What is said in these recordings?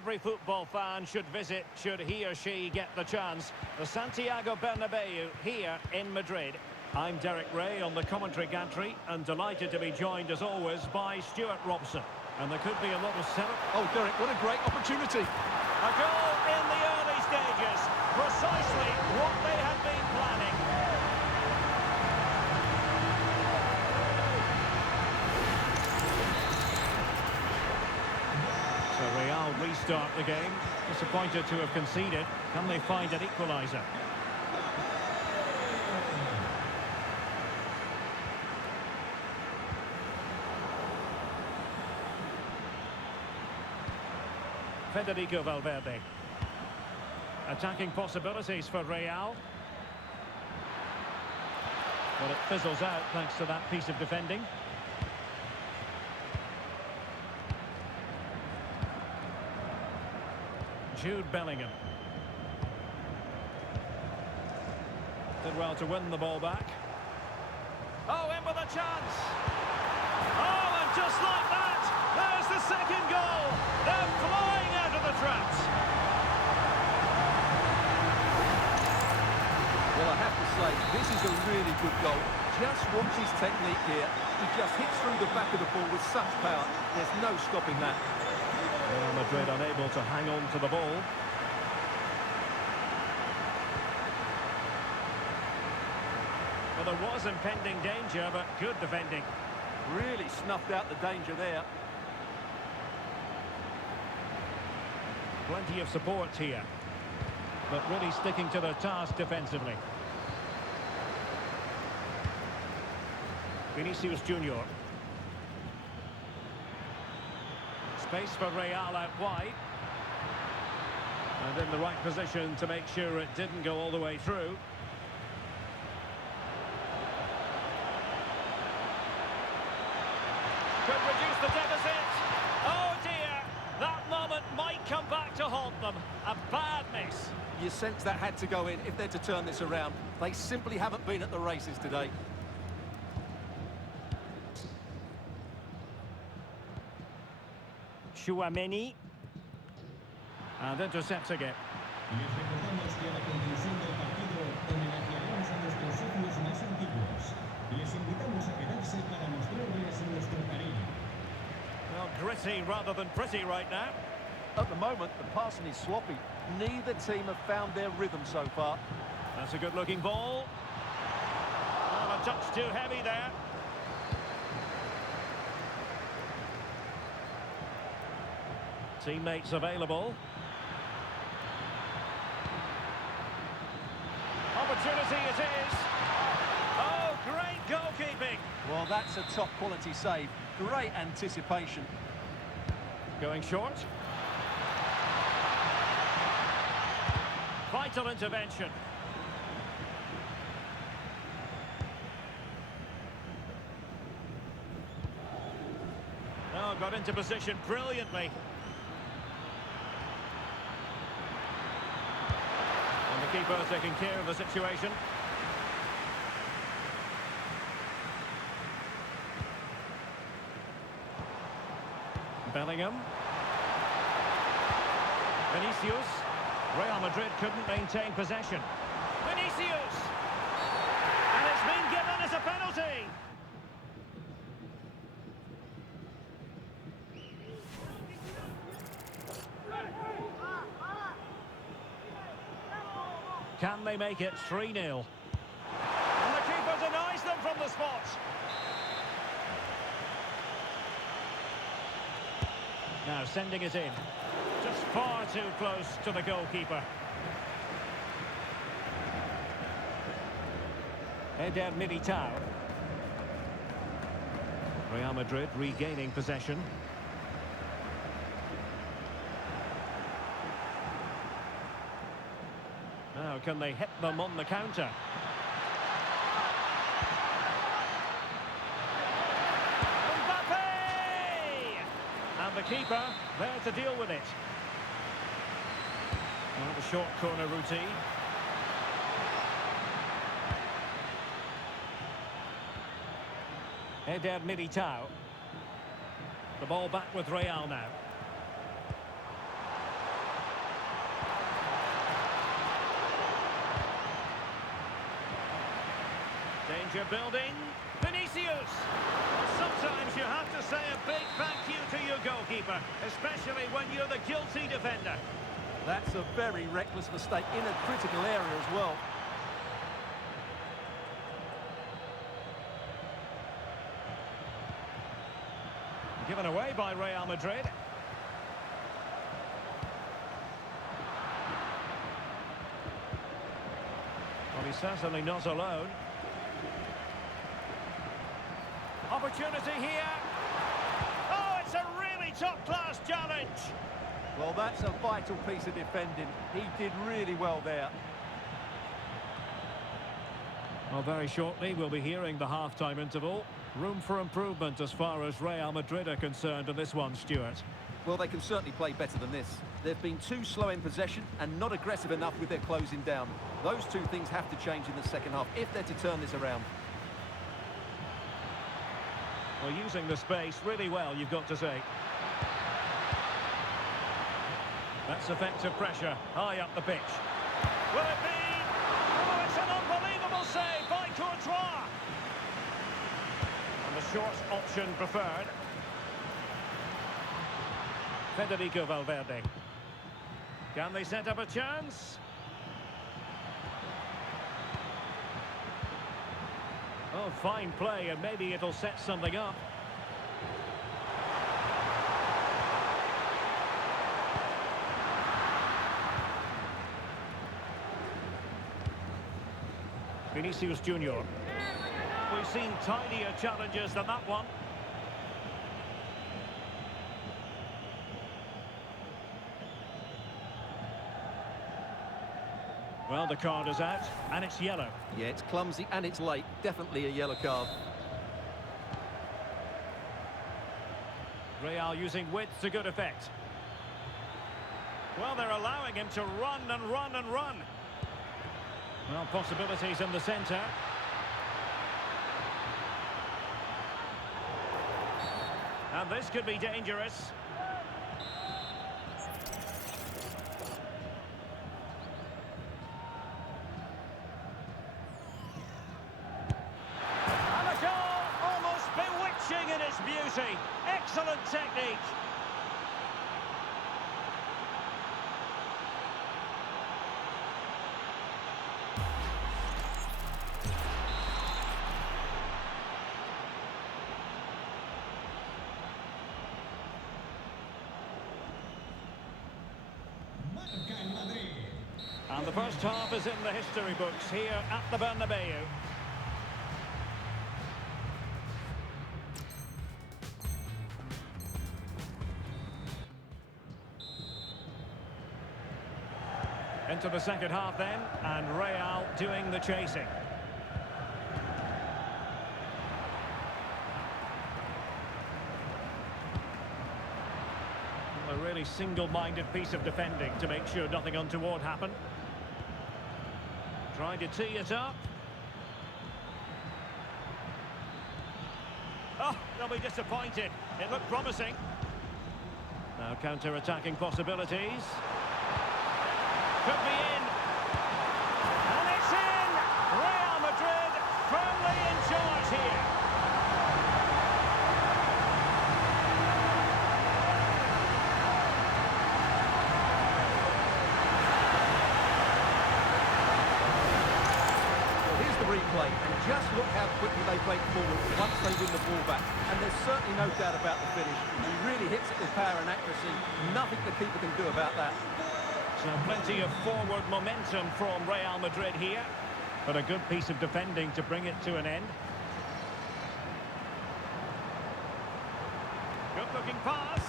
every football fan should visit should he or she get the chance. The Santiago Bernabeu here in Madrid. I'm Derek Ray on the commentary gantry and delighted to be joined as always by Stuart Robson. And there could be a lot of setup. Oh, Derek, what a great opportunity. A goal in the early stages. Precisely what they had been planning. So Real restart the game. Disappointed to have conceded. Can they find an equaliser? Federico Valverde. Attacking possibilities for Real. Well, it fizzles out thanks to that piece of defending. Jude Bellingham. Did well to win the ball back. Oh, in with a chance! Oh, and just like that, there's the second goal! They're flying out of the traps! Well, I have to say, this is a really good goal. Just watch his technique here. He just hits through the back of the ball with such power. There's no stopping that. Real Madrid unable to hang on to the ball. Well, there was impending danger, but good defending. Really snuffed out the danger there. Plenty of support here. But really sticking to their task defensively. Vinicius Junior. Space for Real out wide. And in the right position to make sure it didn't go all the way through. Could reduce the deficit. Oh dear, that moment might come back to haunt them. A bad miss. You sense that had to go in if they're to turn this around. They simply haven't been at the races today. Tchouaméni. And intercepting it. Les recordamos que a la conclusión del partido homenajearemos a nuestros socios más antiguos. Les invitamos a quedarse para mostrarles nuestro cariño. Well, gritty rather than pretty right now. At the moment, the passing is sloppy. Neither team have found their rhythm so far. That's a good-looking ball. Well, a touch too heavy there. Teammates available. Opportunity it is. Oh, great goalkeeping. Well, that's a top-quality save. Great anticipation. Going short. Vital intervention. Oh, got into position brilliantly. And the keeper taking care of the situation. Bellingham. Vinicius. Real Madrid couldn't maintain possession. Vinicius! And it's been given as a penalty! Can they make it 3-0? And the keeper denies them from the spot. Now sending it in. Just far too close to the goalkeeper. Eder Militao. Real Madrid regaining possession. Now can they hit them on the counter? Mbappe! And the keeper there to deal with it. Well, the short corner routine. Eder Militao. The ball back with Real now. Danger building. Vinicius! Sometimes you have to say a big thank you to your goalkeeper, especially when you're the guilty defender. That's a very reckless mistake in a critical area as well. Given away by Real Madrid. Well, he's certainly not alone. Opportunity here. Oh, it's a really top-class challenge. Well, that's a vital piece of defending. He did really well there. Well, very shortly we'll be hearing the half-time interval. Room for improvement as far as Real Madrid are concerned in this one, Stuart. Well, they can certainly play better than this. They've been too slow in possession and not aggressive enough with their closing down. Those two things have to change in the second half if they're to turn this around. Well, using the space really well, you've got to say. That's effective pressure, high up the pitch. Will it be? Oh, it's an unbelievable save by Courtois. And the short option preferred. Federico Valverde. Can they set up a chance? Oh, fine play, and maybe it'll set something up. Vinicius Junior. We've seen tidier challenges than that one. Well, the card is out, and it's yellow. Yeah, it's clumsy and it's late. Definitely a yellow card. Real using width to good effect. Well, they're allowing him to run and run and run. Well, possibilities in the centre. And this could be dangerous. And a goal, almost bewitching in its beauty. Excellent technique. Marca el Madrid. And the first half is in the history books here at the Bernabeu. Into the second half then, and Real doing the chasing. A really single-minded piece of defending to make sure nothing untoward happened. Trying to tee it up. Oh, they'll be disappointed. It looked promising. Now counter-attacking possibilities. Could be in. And it's in! Real Madrid firmly in charge here. Well, here's the replay, and just look how quickly they break forward once they win the ball back. And there's certainly no doubt about the finish. He really hits it with power and accuracy. Nothing the keeper can do about that. So plenty of forward momentum from Real Madrid here, but a good piece of defending to bring it to an end. Good-looking pass.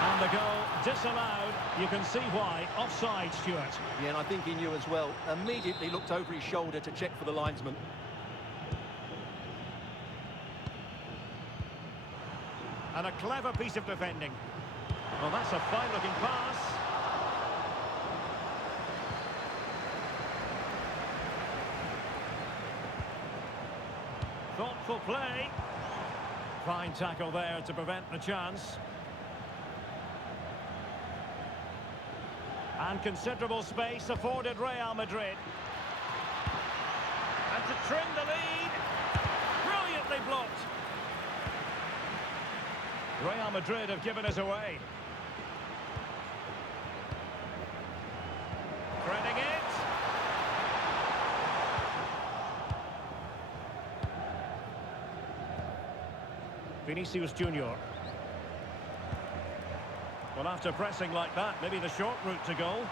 And the goal disallowed. You can see why. Offside, Stuart. Yeah, and I think he knew as well. Immediately looked over his shoulder to check for the linesman. And a clever piece of defending. Well, that's a fine-looking pass. Thoughtful play. Fine tackle there to prevent the chance. And considerable space afforded Real Madrid. And to trim the lead. Brilliantly blocked. Real Madrid have given us away. Threading it. Vinicius Junior. Well, after pressing like that, maybe the short route to goal.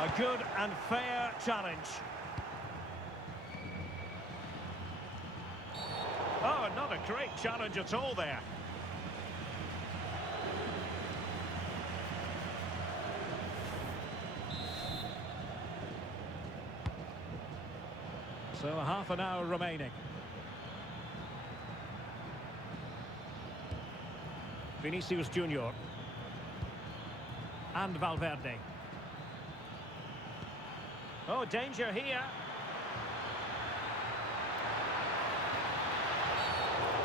A good and fair challenge. Oh, not a great challenge at all there. So half an hour remaining. Vinicius Junior. And Valverde. Oh, danger here.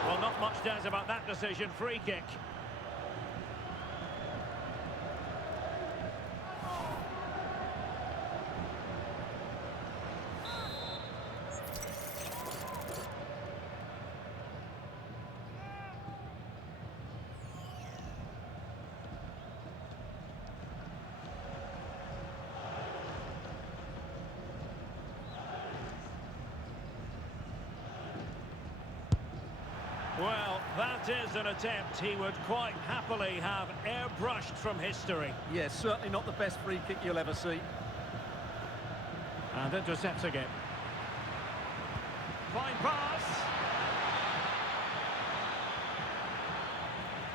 Well, not much doubt about that decision. Free kick. Well, that is an attempt he would quite happily have airbrushed from history. Yeah, certainly not the best free kick you'll ever see. And intercepts again. Fine pass.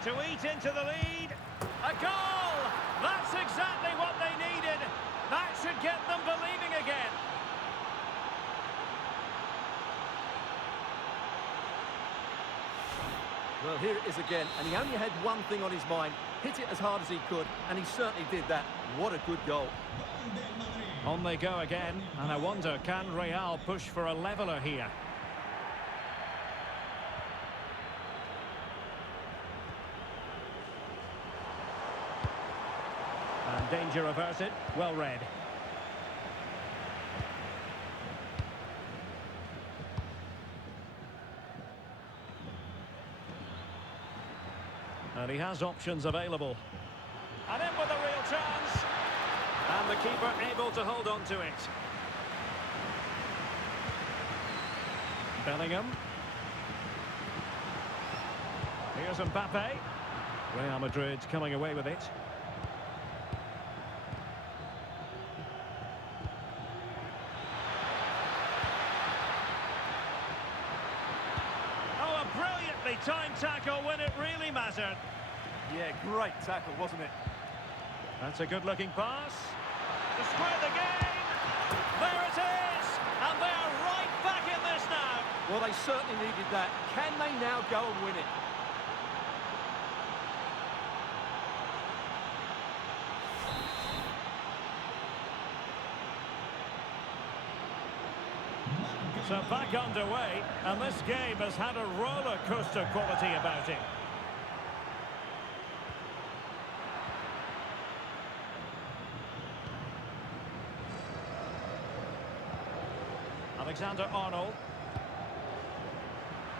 To eat into the lead. A goal! That's exactly what they needed. That should get them believing again. Well, here it is again, and he only had one thing on his mind. Hit it as hard as he could, and he certainly did that. What a good goal. On they go again, and I wonder, can Real push for a leveller here? And danger averted, well read. And he has options available. And in with a real chance. And the keeper able to hold on to it. Bellingham. Here's Mbappe. Real Madrid coming away with it. Oh, a brilliantly timed tackle when it really mattered. Yeah, great tackle, wasn't it? That's a good-looking pass. To square the game. There it is. And they're right back in this now. Well, they certainly needed that. Can they now go and win it? So back underway, and this game has had a roller coaster quality about it. Alexander-Arnold.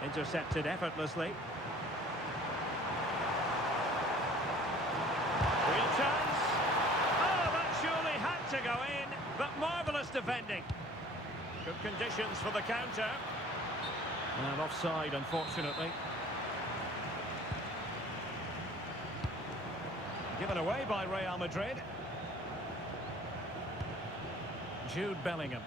Intercepted effortlessly. Real chance. Oh, that surely had to go in, but marvellous defending. Good conditions for the counter. And offside, unfortunately. Given away by Real Madrid. Jude Bellingham.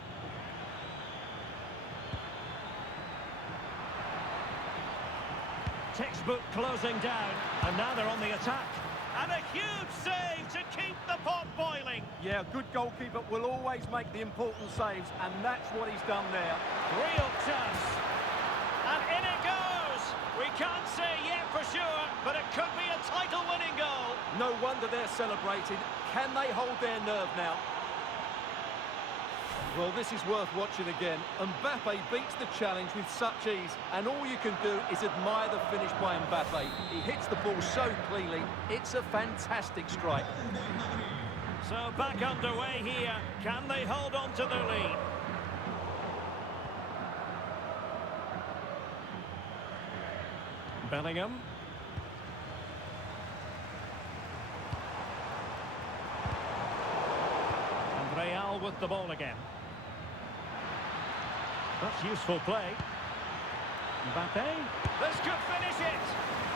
Textbook closing down, and now they're on the attack. And a huge save to keep the pot boiling. Yeah, a good goalkeeper will always make the important saves, and that's what he's done there. Real chance. And in it goes. We can't say yet for sure, but it could be a title-winning goal. No wonder they're celebrating. Can they hold their nerve now? Well, this is worth watching again. Mbappe beats the challenge with such ease, and all you can do is admire the finish by Mbappe. He hits the ball so cleanly. It's a fantastic strike. So back underway here. Can they hold on to their lead? Bellingham. And Real with the ball again. That's useful play. Mbappe. This could finish it.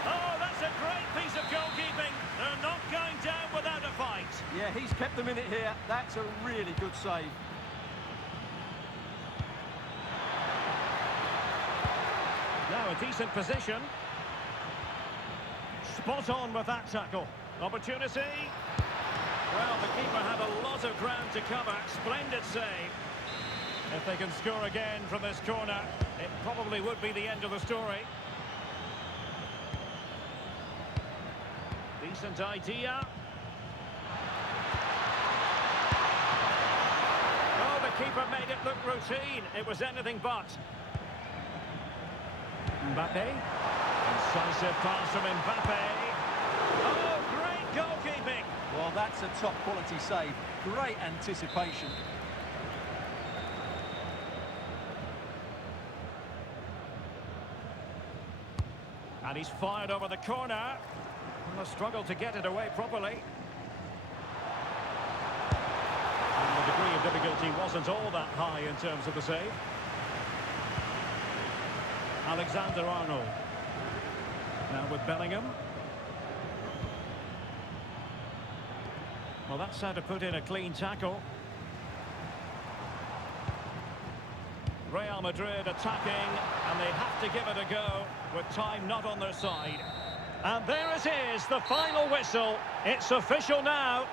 Oh, that's a great piece of goalkeeping. They're not going down without a fight. Yeah, he's kept them in it here. That's a really good save. Now a decent position. Spot on with that tackle. Opportunity. Well, the keeper had a lot of ground to cover. Splendid save. If they can score again from this corner, it probably would be the end of the story. Decent idea. Oh, the keeper made it look routine. It was anything but. Mbappe. Incisive pass from Mbappe. Oh, great goalkeeping. Well, that's a top quality save. Great anticipation. And he's fired over the corner. And a struggle to get it away properly. And the degree of difficulty wasn't all that high in terms of the save. Alexander-Arnold. Now with Bellingham. Well, that's how to put in a clean tackle. Real Madrid attacking, and they have to give it a go with time not on their side. And there it is, the final whistle. It's official now.